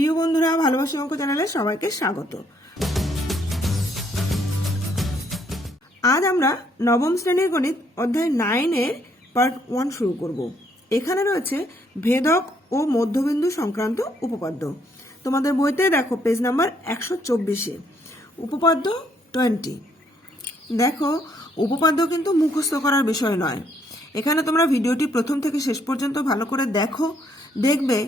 প্রিয় বন্ধুরা, ভালোবাসা অঙ্ক চ্যানেলে সবাইকে স্বাগত। আজ আমরা নবম শ্রেণীর গণিত অধ্যায় 9-এর পার্ট 1 শুরু করব। এখানে রয়েছে ভেদক ও মধ্যবিন্দু সংক্রান্ত উপপাদ্য। তোমাদের বইতে দেখো পেজ নাম্বার 124-এ উপপাদ্য 20। দেখো, উপপাদ্য কিন্তু মুখস্থ করার বিষয় নয়। এখানে তোমরা ভিডিওটি প্রথম থেকে শেষ পর্যন্ত ভালো করে দেখো, দেখবে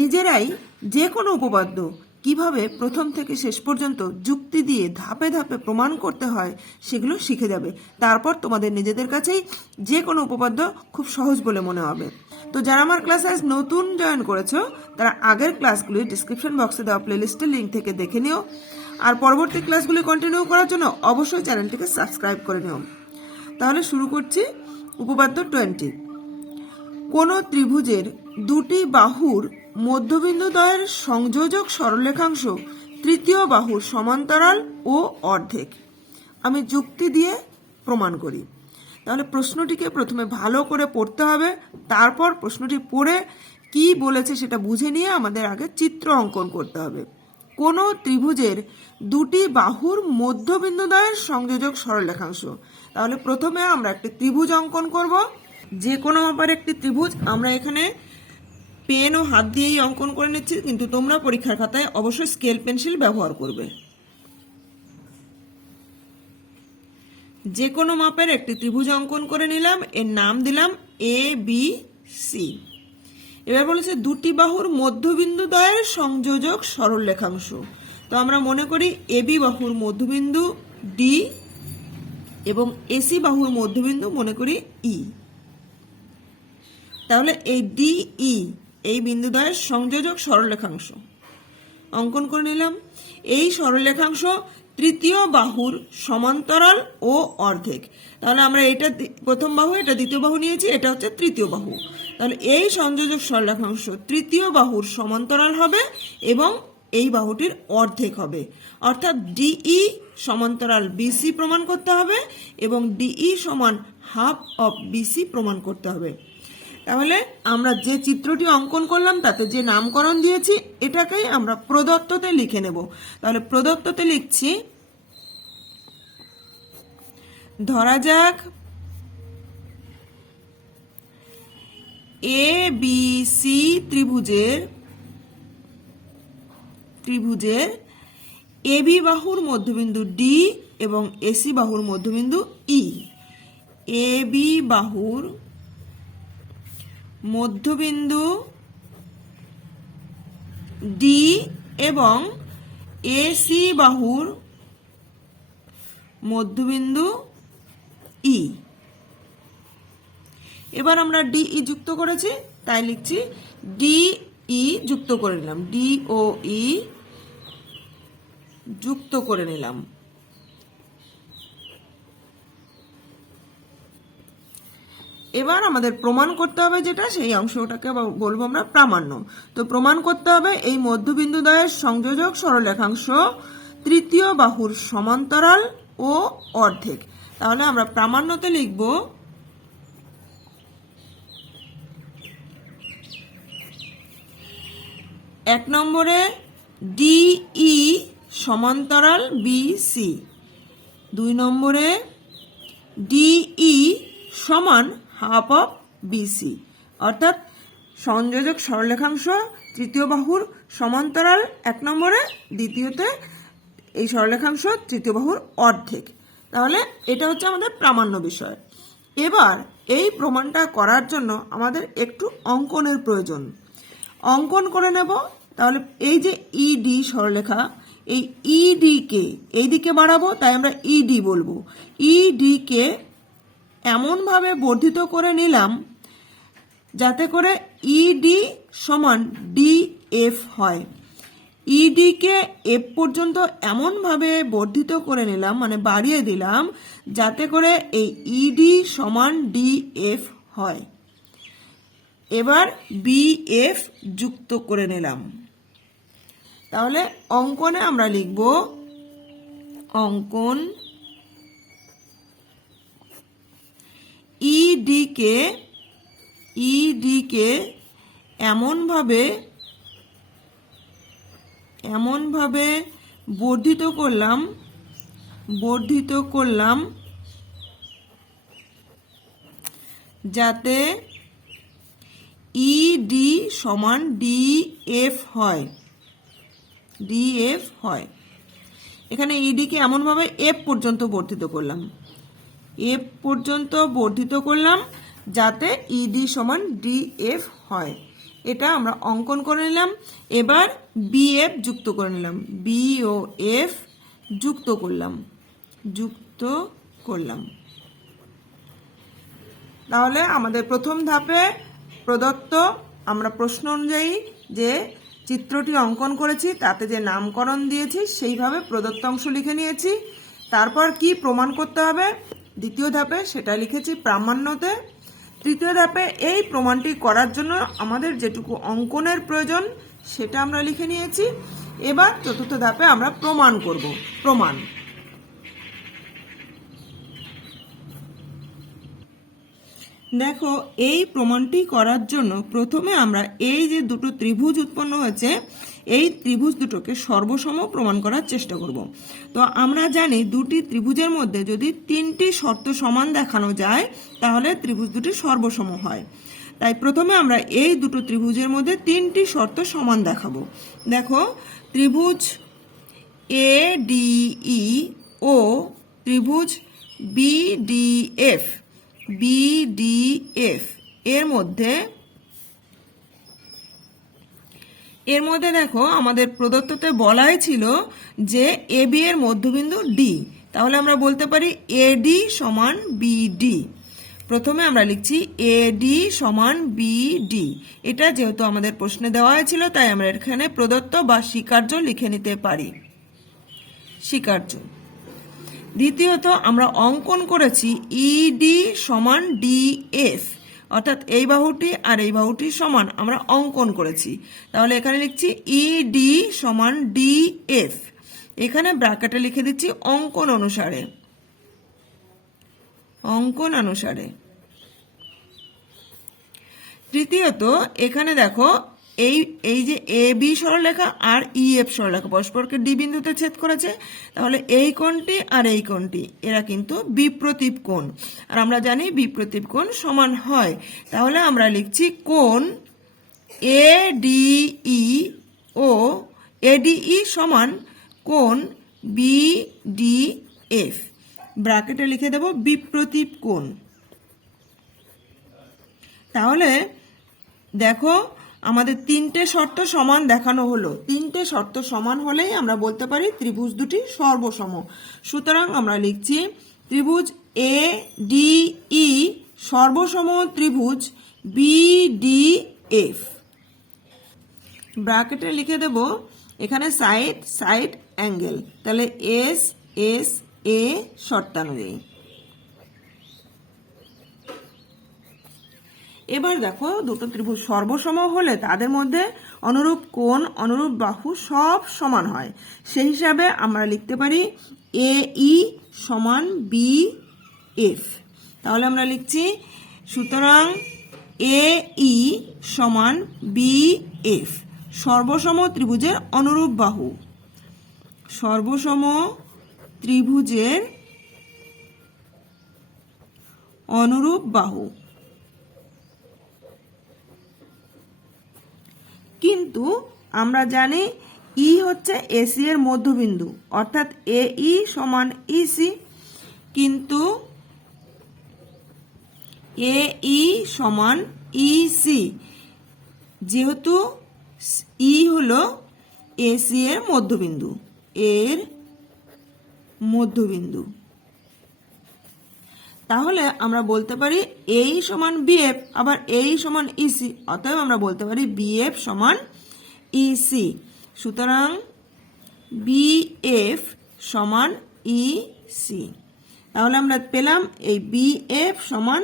নিজেরাই যে কোনো উপপাদ্য কিভাবে প্রথম থেকে শেষ পর্যন্ত যুক্তি দিয়ে ধাপে ধাপে প্রমাণ করতে হয় সেগুলো শিখে যাবে। তারপর তোমাদের নিজেদের কাছেই যে কোনো উপপাদ্য খুব সহজ বলে মনে হবে। তো যারা আমার ক্লাস আজ নতুন জয়েন করেছো তারা আগের ক্লাসগুলি ডিসক্রিপশন বক্সে দেওয়া প্লেলিস্টের লিঙ্ক থেকে দেখে নিও। আর পরবর্তী ক্লাসগুলি কন্টিনিউ করার জন্য অবশ্যই চ্যানেলটিকে সাবস্ক্রাইব করে নিও। তাহলে শুরু করছি উপপাদ্য 20। কোনো ত্রিভুজের দুটি বাহুর মধ্যবিন্দুদ্বয়ের সংযোজক সরলরেখাংশ তৃতীয় বাহুর সমান্তরাল ও অর্ধেক। আমি যুক্তি দিয়ে প্রমাণ করি। তাহলে প্রশ্নটিকে প্রথমে ভালো করে পড়তে হবে, তারপর প্রশ্নটি পড়ে কি বলেছে সেটা বুঝে নিয়ে আমাদের আগে চিত্র অঙ্কন করতে হবে। কোনো ত্রিভুজের দুটি বাহুর মধ্যবিন্দুদ্বয়ের সংযোজক সরলরেখাংশ। তাহলে প্রথমে আমরা একটি ত্রিভুজ অঙ্কন করব। যে কোনো মাপের একটি ত্রিভুজ আমরা এখানে পেন ও হাত দিয়েই অঙ্কন করে নিচ্ছি, কিন্তু তোমরা পরীক্ষার খাতায় অবশ্যই স্কেল পেন্সিল ব্যবহার করবে। যে কোনো মাপের একটি ত্রিভুজ অঙ্কন করে নিলাম, এর নাম দিলাম ABC। এবার বলেছে দুটি বাহুর মধ্যবিন্দুদ্বয়ের সংযোজক সরলরেখাংশ। তো আমরা মনে করি AB বাহুর মধ্যবিন্দু D এবং AC বাহুর মধ্যবিন্দু মনে করি E। তাহলে এই DE এই বিন্দুদ্বয়ের সংযোজক সরলরেখাংশ অঙ্কন করে নিলাম। এই সরলরেখাংশ তৃতীয় বাহুর সমান্তরাল ও অর্ধেক। তাহলে আমরা এটা প্রথম বাহু, এটা দ্বিতীয় বাহু নিয়েছি, এটা হচ্ছে তৃতীয় বাহু। তাহলে এই সংযোজক সরলরেখাংশ তৃতীয় বাহুর সমান্তরাল হবে এবং এই বাহুটির অর্ধেক হবে। অর্থাৎ DE সমান্তরাল BC প্রমাণ করতে হবে এবং DE সমান হাফ অফ BC প্রমাণ করতে হবে। তাহলে আমরা যে চিত্রটি অঙ্কন করলাম তাতে যে নামকরণ দিয়েছি এটাকেই আমরা প্রদত্ততে লিখে নেব। তাহলে প্রদত্ততে লিখছি, ধরা যাক ABC ত্রিভুজের AB বাহুর মধ্যবিন্দু D এবং AC বাহুর মধ্যবিন্দু E। AB বাহুর মধ্যবিন্দু D এবং AC বাহুর মধ্যবিন্দু E। এবার আমরা DE যুক্ত করেছি, তাই লিখছি DE যুক্ত করে নিলাম, DOE যুক্ত করে নিলাম। এবার আমাদের প্রমাণ করতে হবে যেটা, সেই অংশটাকে বলবো আমরা প্রামাণ্য। তো প্রমাণ করতে হবে এই মধ্যবিন্দুদ্বয়ের সংযোজক সরলরেখাংশ তৃতীয় বাহুর সমান্তরাল ও অর্ধেক। তাহলে আমরা প্রামাণ্যতে লিখব এক নম্বরে DE সমান্তরাল BC, দুই নম্বরে DE সমান হাফ অফ BC। অর্থাৎ সংযোজক সরলরেখাংশ তৃতীয় বাহুর সমান্তরাল এক নম্বরে, দ্বিতীয়তে এই সরলরেখাংশ তৃতীয় বাহুর অর্ধেক। তাহলে এটা হচ্ছে আমাদের প্রামাণ্য বিষয়। এবার এই প্রমাণটা করার জন্য আমাদের একটু অঙ্কনের প্রয়োজন। অঙ্কন করে নেব। তাহলে এই যে ED সরলরেখা, এই ED কে এই দিকে বাড়াবো, তাই আমরা ED বলবো। ED কে এমনভাবে বর্ধিত করে নিলাম যাতে করে ED সমান DF হয়। ED কে F পর্যন্ত এমনভাবে বর্ধিত করে নিলাম, মানে বাড়িয়ে দিলাম, যাতে করে এই ED সমান DF হয়। এবার BF যুক্ত করে নিলাম। তাহলে অঙ্কনে আমরা লিখব, অঙ্কন ED কে এমনভাবে এমনভাবে বর্ধিত করলাম যাতে ইডি সমান ডিএফ হয়। এখানে ইডিকে এমনভাবে এফ পর্যন্ত বর্ধিত করলাম যাতে ইডি সমান ডিএফ হয়। এটা আমরা অঙ্কন করে নিলাম। এবার বিএফ যুক্ত করে নিলাম, বি ও এফ যুক্ত করলাম। তাহলে আমাদের প্রথম ধাপে প্রদত্ত আমরা প্রশ্ন অনুযায়ী যে চিত্রটি অঙ্কন করেছি তাতে যে নামকরণ দিয়েছি সেইভাবে প্রদত্ত অংশ লিখে নিয়েছি। তারপর কি প্রমাণ করতে হবে দ্বিতীয় ধাপে সেটা লিখেছি প্রামাণ্যতে। তৃতীয় ধাপে এই প্রমাণটি করার জন্য আমাদের যেটুকু অঙ্কনের প্রয়োজন সেটা আমরা লিখে নিয়েছি। এবার চতুর্থ ধাপে আমরা প্রমাণ করব। দেখো, এই প্রমাণটি করার জন্য প্রথমে আমরা এই যে দুটো ত্রিভুজ উৎপন্ন হয়েছে এই ত্রিভুজ দুটোকে সর্বসম প্রমাণ করার চেষ্টা করব। তো আমরা জানি দুটি ত্রিভুজের মধ্যে যদি তিনটি শর্ত সমান দেখানো যায় তাহলে ত্রিভুজ দুটি সর্বসম হয়। তাই প্রথমে আমরা এই দুটো ত্রিভুজের মধ্যে তিনটি শর্ত সমান দেখাবো। দেখো, ত্রিভুজ এডিই ও ত্রিভুজ বিডিএফ এর মধ্যে দেখো আমাদের প্রদত্ততে বলাই ছিল যে এবি এর মধ্যবিন্দু ডি। তাহলে আমরা বলতে পারি এডি সমান বিডি। প্রথমে আমরা লিখছি এডি সমান বিডি। এটা যেহেতু আমাদের প্রশ্নে দেওয়া হয়েছিল তাই আমরা এখানে প্রদত্ত বা স্বীকার্য লিখে নিতে পারি, স্বীকার্য। দ্বিতীয়ত আমরা অঙ্কন করেছি ইডি সমান ডিএফ, অর্থাৎ এই বাহুটি আর এই বাহুটি সমান আমরা অঙ্কন করেছি। তাহলে এখানে লিখছি ইডি সমান ডিএফ। এখানে ব্র্যাকেটে লিখে দিচ্ছি অঙ্কন অনুসারে। তৃতীয়ত এখানে দেখো এই যে এ বি সরলরেখা আর ইএফ সরলরেখা পরস্পরকে ডি বিন্দুতে ছেদ করেছে। তাহলে এই কোণটি আর এই কোণটি এরা কিন্তু বিপ্রতীপ কোণ, আর আমরা জানি বিপ্রতীপ কোণ সমান হয়। তাহলে আমরা লিখছি কোণ এডিই ও এডিই সমান কোণ বিডিএফ। ব্র্যাকেটে লিখে দেব বিপ্রতীপ কোণ। তাহলে দেখো আমাদের তিনটে শর্ত সমান দেখানো হলো। তিনটে শর্ত সমান হলেই আমরা বলতে পারি ত্রিভুজ দুটি সর্বসম। সুতরাং আমরা লিখছি ত্রিভুজ এ ডিই সর্বসম ত্রিভুজ বিডিএফ। ব্র্যাকেটে লিখে দেব এখানে সাইড অ্যাঙ্গেল, তাহলে এস এস এ শর্তানুযায়ী। এবার দেখো দুটো ত্রিভুজ সর্বসম হলে তাদের মধ্যে অনুরূপ কোণ অনুরূপ বাহু সব সমান হয়। সেই হিসাবে আমরা লিখতে পারি এই সমান বি এফ। তাহলে আমরা লিখছি সুতরাং এই সমান বি এফ সর্বসম ত্রিভুজের অনুরূপ বাহু। সর্বসম ত্রিভুজের অনুরূপ বাহু। কিন্তু আমরা জানি ই হচ্ছে এসি এর মধ্যবিন্দু, অর্থাৎ এই সমান ইসি। কিন্তু এই সমান ইসি, যেহেতু ই হলো এসি এর মধ্যবিন্দু, তাহলে আমরা বলতে পারি এই সমান বিএফ, আবার এই সমান ইসি, অতএব আমরা বলতে পারি বিএফ সমান ইসি। সুতরাং বিএফ সমান ইসি। তাহলে আমরা পেলাম এই বিএফ সমান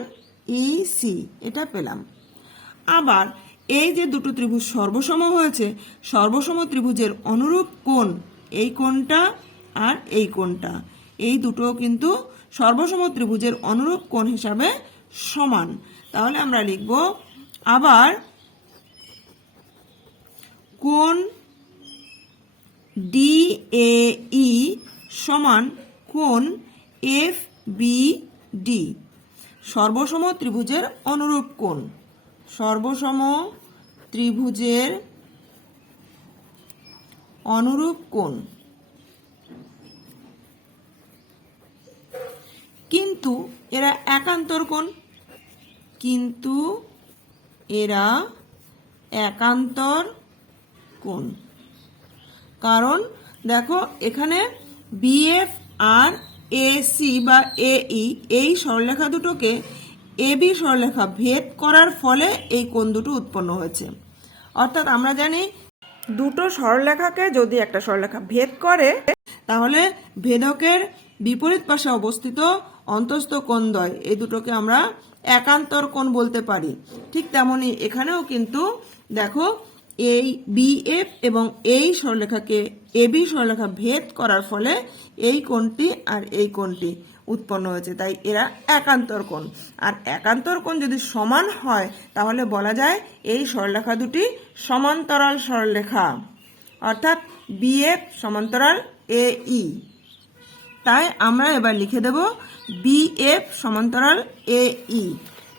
ইসি, এটা পেলাম। আবার এই যে দুটো ত্রিভুজ সর্বসম হয়েছে, সর্বসম ত্রিভুজের অনুরূপ কোণ এই কোণটা আর এই কোণটা, এই দুটো কিন্তু সর্বসম ত্রিভুজের অনুরূপ কোণ হিসাবে সমান। তাহলে আমরা লিখব আবার কোণ DAE সমান কোণ FBD, সর্বসম ত্রিভুজের অনুরূপ কোণ। সর্বসম ত্রিভুজের অনুরূপ কোণ। কিন্তু এরা একান্তর কোণ। কিন্তু এরা একান্তর কোণ। কারণ দেখো এখানে BF আর AC বা AE এই সরলরেখা দুটোকে AB সরলরেখা ভেদ করার ফলে এই কোণ দুটো উৎপন্ন হয়েছে। অর্থাৎ আমরা জানি দুটো সরলরেখাকে যদি একটা সরলরেখা ভেদ করে তাহলে ভেদকের বিপরীত পাশে অবস্থিত অন্তঃস্থ কোণদ্বয় এই দুটোকে আমরা একান্তর কোণ বলতে পারি। ঠিক তেমনি এখানেও কিন্তু দেখো এই BF এবং এই সরলরেখাকে AB সরলরেখা ভেদ করার ফলে এই কোণটি আর এই কোণটি উৎপন্ন হয়েছে, তাই এরা একান্তর কোণ। আর একান্তর কোণ যদি সমান হয় তাহলে বলা যায় এই সরলরেখা দুটি সমান্তরাল সরলরেখা, অর্থাৎ BF সমান্তরাল AE। তাই আমরা এবার লিখে দেব BF সমান্তরাল AE।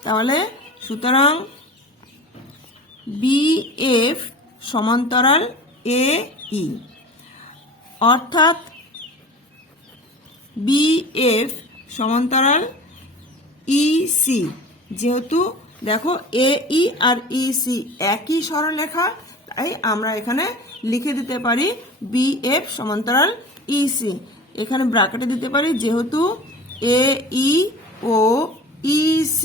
তাহলে সুতরাং BF সমান্তরাল AE, অর্থাৎ BF সমান্তরাল EC। যেহেতু দেখো AE আর EC একই সরলরেখা, তাই আমরা এখানে লিখে দিতে পারি BF সমান্তরাল EC। এখানে ব্র্যাকেটে দিতে পারি যেহেতু AE ও EC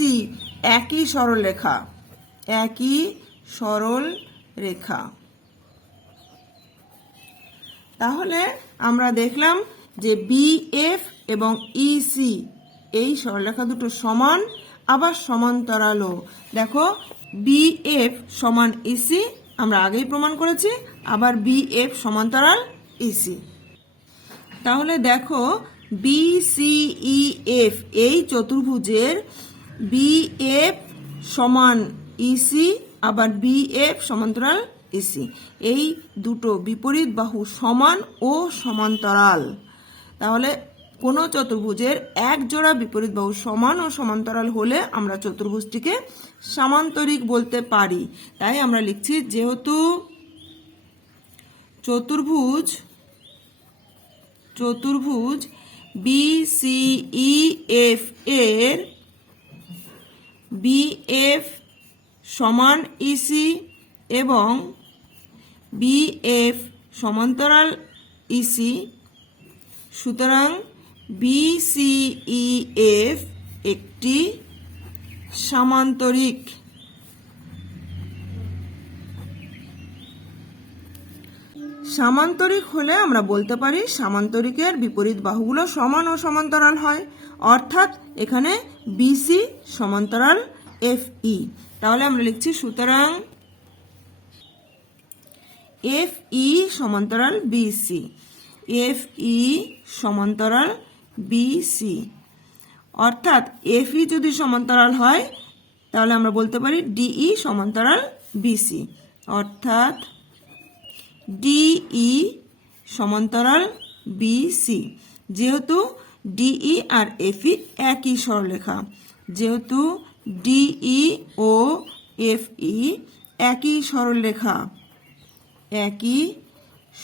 একই সরলরেখা। একই সরল রেখা। তাহলে আমরা দেখলাম যে BF এবং EC এই সরলরেখা দুটো সমান আবার সমান্তরালও। দেখো BF সমান EC আমরা আগেই প্রমাণ করেছি, আবার BF সমান্তরাল EC। তাহলে দেখো BCEF এই চতুর্ভুজের BF সমান EC আবার BF সমান্তরাল EC, এই দুটো বিপরীত বাহু সমান ও সমান্তরাল। তাহলে কোন চতুর্ভুজের এক জোড়া বিপরীত বাহু সমান ও সমান্তরাল হলে আমরা চতুর্ভুজটিকে সামান্তরিক বলতে পারি। তাই আমরা লিখছি যেহেতু চতুর্ভুজ BCEF এর BF সমান EC এবং BF সমান্তরাল EC, সুতরাং BCEF একটি সামান্তরিক। সামান্তরিক হলে আমরা বলতে পারি সামান্তরিকের বিপরীত বাহুগুলো সমান ও সমান্তরাল হয়, অর্থাৎ এখানে BC সমান্তরাল FE। তাহলে আমরা লিখছি সুতরাং FE সমান্তরাল BC। FE সমান্তরাল BC, অর্থাৎ FE যদি সমান্তরাল হয় তাহলে আমরা বলতে পারি DE সমান্তরাল BC, অর্থাৎ DE সমান্তরাল BC। যেহেতু DE আর FE একই সরলরেখা, যেহেতু DE ও FE একই সরলরেখা, একই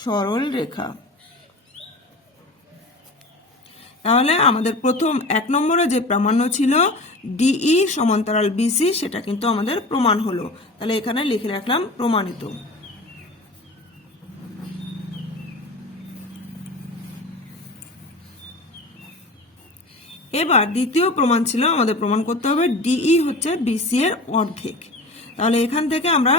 সরলরেখা। তাহলে আমাদের প্রথম 1 নম্বরে যে প্রামাণ্য ছিল DE সমান্তরাল BC সেটা কিন্তু আমাদের প্রমাণ হলো। তাহলে এখানে লিখে রাখলাম প্রমাণিত। এবার দ্বিতীয় প্রমাণ ছিল আমাদের প্রমাণ করতে হবে DE হচ্ছে BC এর অর্ধেক। তাহলে এখান থেকে আমরা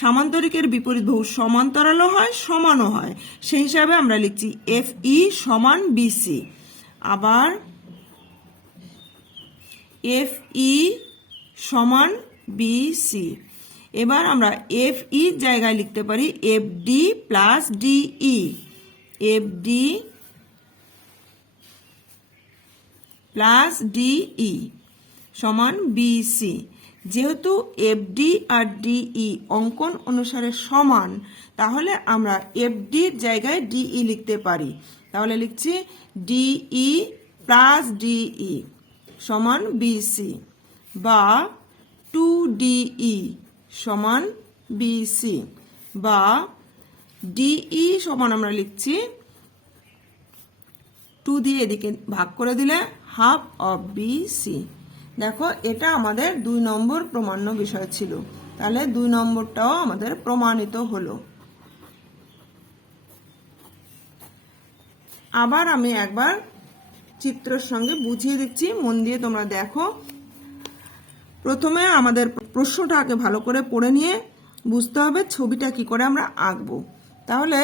সামান্তরিকের বিপরীত বাহু সমান্তরালও হয় সমানও হয়, সেই হিসাবে আমরা লিখছি FE সমান BC। আবার FE সমান BC। এবার আমরা FE জায়গায় লিখতে পারি FD plus DE। FD plus DE সমান BC। যেহেতু এফডি আর ডিই অঙ্কন অনুসারে সমান, তাহলে আমরা এফডির জায়গায় ডিই লিখতে পারি। তাহলে লিখছি ডিই প্লাস ডিই সমান বিসি, বা 2ডিই সমান বিসি, বা ডিই সমান আমরা লিখছি 2 দিয়ে এদিকে ভাগ করে দিলে হাফ অফ বিসি। দেখো, এটা আমাদের 2 নম্বর প্রমাণ্য বিষয় ছিল, তাহলে 2 নম্বরটাও আমাদের প্রমাণিত হলো। আবার আমি একবার চিত্রের সঙ্গে বুঝিয়ে দিচ্ছি, মন দিয়ে তোমরা দেখো। প্রথমে আমাদের প্রশ্নটাকে ভালো করে পড়ে নিয়ে বুঝতে হবে ছবিটা কি করে আমরা আঁকবো। তাহলে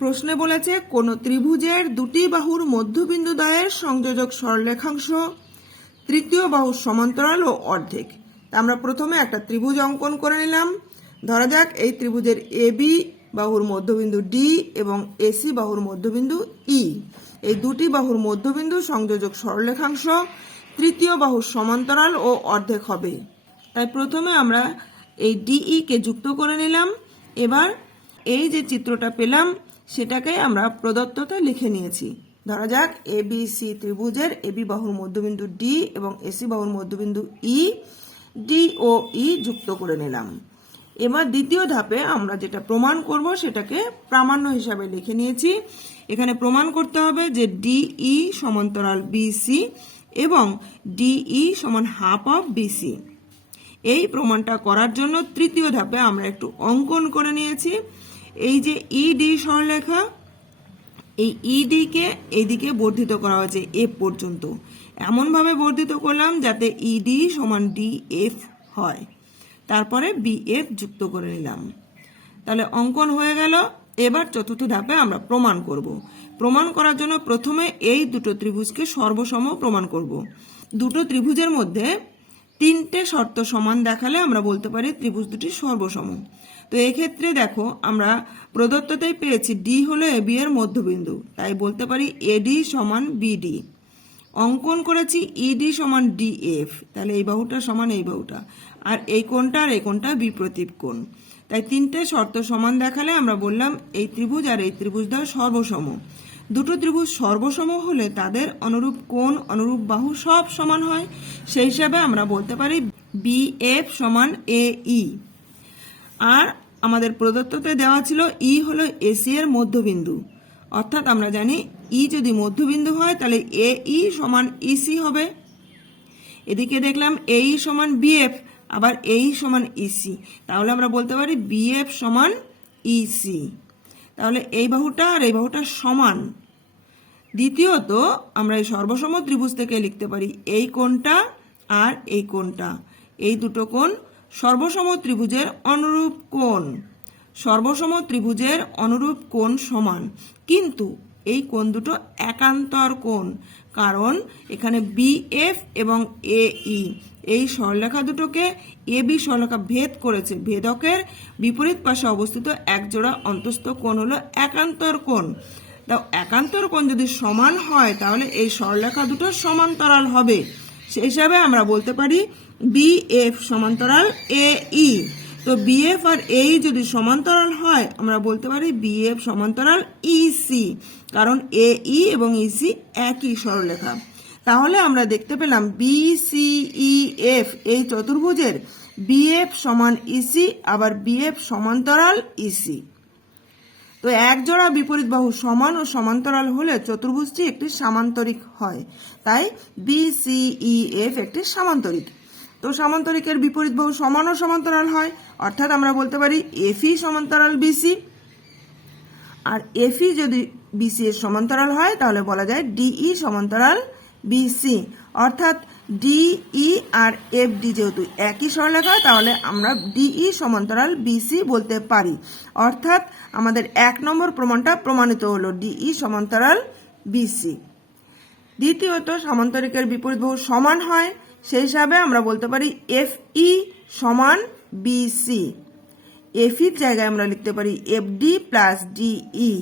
প্রশ্নে বলেছে কোন ত্রিভুজের দুটি বাহুর মধ্যবিন্দু দ্বয়ের সংযোজক সরলরেখাংশ তৃতীয় বাহুর সমান্তরাল ও অর্ধেক। তা আমরা প্রথমে একটা ত্রিভুজ অঙ্কন করে নিলাম। ধরা যাক এই ত্রিভুজের এবি বাহুর মধ্যবিন্দু ডি এবং এসি বাহুর মধ্যবিন্দু ই, এই দুটি বাহুর মধ্যবিন্দু সংযোজক সরলরেখাংশ তৃতীয় বাহুর সমান্তরাল ও অর্ধেক হবে। তাই প্রথমে আমরা এই ডিই কে যুক্ত করে নিলাম। এবার এই যে চিত্রটা পেলাম সেটাকে আমরা প্রদত্ততে লিখে নিয়েছি। ধরা যাক এবিসি ত্রিভুজের এবি বাহুর মধ্যবিন্দু ডি এবং এসি বাহুর মধ্যবিন্দু ই, ডি ও ই যুক্ত করে নিলাম। এবার দ্বিতীয় ধাপে আমরা যেটা প্রমাণ করব সেটাকে প্রামাণ্য হিসাবে লিখে নিয়েছি। এখানে প্রমাণ করতে হবে যে ডিই সমান্তরাল বিসি এবং ডিই সমান হাফ অফ বিসি। এই প্রমাণটা করার জন্য তৃতীয় ধাপে আমরা একটু অঙ্কন করে নিয়েছি। এই যে ইডি সরলরেখা, এই ইডি কে এইদিকে বর্ধিত করা হয়েছে এফ পর্যন্ত, এমনভাবে বর্ধিত করলাম যাতে ইডি সমান ডিএফ হয়। তারপরে বিএফ যুক্ত করে নিলাম। তাহলে অঙ্কন হয়ে গেল। এবার চতুর্থ ধাপে আমরা প্রমাণ করব। প্রমাণ করার জন্য প্রথমে এই দুটো ত্রিভুজকে সর্বসম প্রমাণ করব। দুটো ত্রিভুজের মধ্যে 3টে শর্ত সমান দেখালে আমরা বলতে পারি ত্রিভুজ দুটি সর্বসম। তো এক্ষেত্রে দেখো, আমরা প্রদত্ততেই পেয়েছি ডি হলো এবি এর মধ্যবিন্দু, তাই বলতে পারি এডি সমান বিডি। অঙ্কন করেছি ইডি সমান ডিএফ, তাহলে এই বাহুটা সমান এই বাহুটা, আর এই কোণটা আর এই কোণটা বিপ্রতীপ কোণ। তাই 3টে শর্ত সমান দেখালে আমরা বললাম এই ত্রিভুজ আর এই ত্রিভুজ দ্বয় সর্বসম। দুটো ত্রিভুজ সর্বসম হলে তাদের অনুরূপ কোণ, অনুরূপ বাহু সব সমান হয়। সেই হিসাবে আমরা বলতে পারি বিএফ সমান এই। আর আমাদের প্রদত্ততে দেওয়া ছিল ই হলো এসি এর মধ্যবিন্দু, অর্থাৎ আমরা জানি ই যদি মধ্যবিন্দু হয় তাহলে এই সমান ইসি হবে। এদিকে দেখলাম এই সমান বিএফ, আবার এই সমান ইসি, তাহলে আমরা বলতে পারি বিএফ সমান ইসি। তাহলে এই বাহুটা আর এই বাহুটা সমান। দ্বিতীয়ত আমরা এই সর্বসম ত্রিভুজ থেকে লিখতে পারি এই কোণটা আর এই কোণটা, এই দুটো কোণ সর্বসম ত্রিভুজের অনুরূপ কোণ। সর্বসম ত্রিভুজের অনুরূপ কোণ সমান, কিন্তু এই কোণ দুটো একান্তর কোণ, কারণ এখানে বিএফ এবং এই এই সরলরেখা দুটোকে এবি সরলরেখা ভেদ করেছে। ভেদকের বিপরীত পাশে অবস্থিত একজোড়া অন্তস্থ কোণ হলো একান্তর কোণ। তাও একান্তর কোণ যদি সমান হয় তাহলে এই সরলরেখা দুটো সমান্তরাল হবে। সেই হিসাবে আমরা বলতে পারি বিএফ সমান্তরাল এই। তো বিএফ আর এই যদি সমান্তরাল হয় আমরা বলতে পারি বিএফ সমান্তরাল ইসি, কারণ এই এবং ইসি একই সরলরেখা। তাহলে আমরা দেখতে পেলাম বিসিইএফ এই চতুর্ভুজের বিএফ সমান ইসি, আবার বিএফ সমান্তরাল ইসি। তো একজোড়া বিপরীত বাহু সমান ও সমান্তরাল হলে চতুর্ভুজটি একটি সামান্তরিক হয়, তাই বিসিইএফ একটি সামান্তরিক। তো সামান্তরিকের বিপরীত বাহু সমান ও সমান্তরাল হয়, অর্থাৎ আমরা বলতে পারি এফই সমান্তরাল বিসি। আর এফই যদি বিসি এর সমান্তরাল হয় তাহলে বলা যায় ডিই সমান্তরাল বিসি, অর্থাৎ ডিই আর এফডি যেহেতু একই সরলরেখা তাহলে আমরা ডিই সমান্তরাল বিসি বলতে পারি। অর্থাৎ আমাদের 1 নম্বর প্রমাণটা প্রমাণিত হলো ডিই সমান্তরাল বিসি। দ্বিতীয়ত সামান্তরিকের বিপরীত বাহু সমান হয়, সেই হিসাবে আমরা বলতে পারি এফই সমান বিসি। এফির জায়গায় আমরা লিখতে পারি এফডি প্লাস ডিই।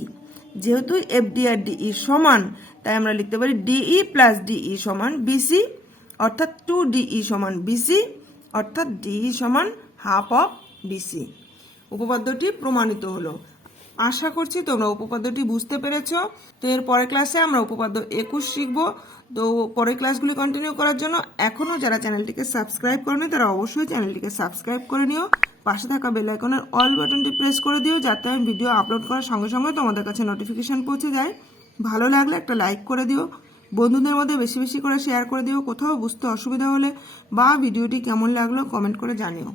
যেহেতু এফডি আর ডিই সমান তাই আমরা লিখতে পারি ডিই প্লাস ডিই সমান বিসি, অর্থাৎ 2ডিই সমান বিসি, অর্থাৎ ডি সমান হাফ অফ বিসি। উপপাদ্যটি প্রমাণিত হলো। আশা করছি তোমরা উপপাদ্যটি বুঝতে পেরেছো। তো এর পরের ক্লাসে আমরা উপপাদ্য 21 শিখবো। তো পরের ক্লাসগুলি কন্টিনিউ করার জন্য এখনও যারা চ্যানেলটিকে সাবস্ক্রাইব করেনি তারা অবশ্যই চ্যানেলটিকে সাবস্ক্রাইব করে নিও। পাশে থাকা বেল আইকনের অল বাটনটি প্রেস করে দিও, যাতে আমি ভিডিও আপলোড করার সঙ্গে সঙ্গে তোমাদের কাছে নোটিফিকেশন পৌঁছে যায়। ভালো লাগলে একটা লাইক করে দিও, বন্ধুদের মধ্যে বেশি বেশি করে শেয়ার করে দিও। কোথাও বুঝতে অসুবিধা হলে বা ভিডিওটি কেমন লাগলো কমেন্ট করে জানিও।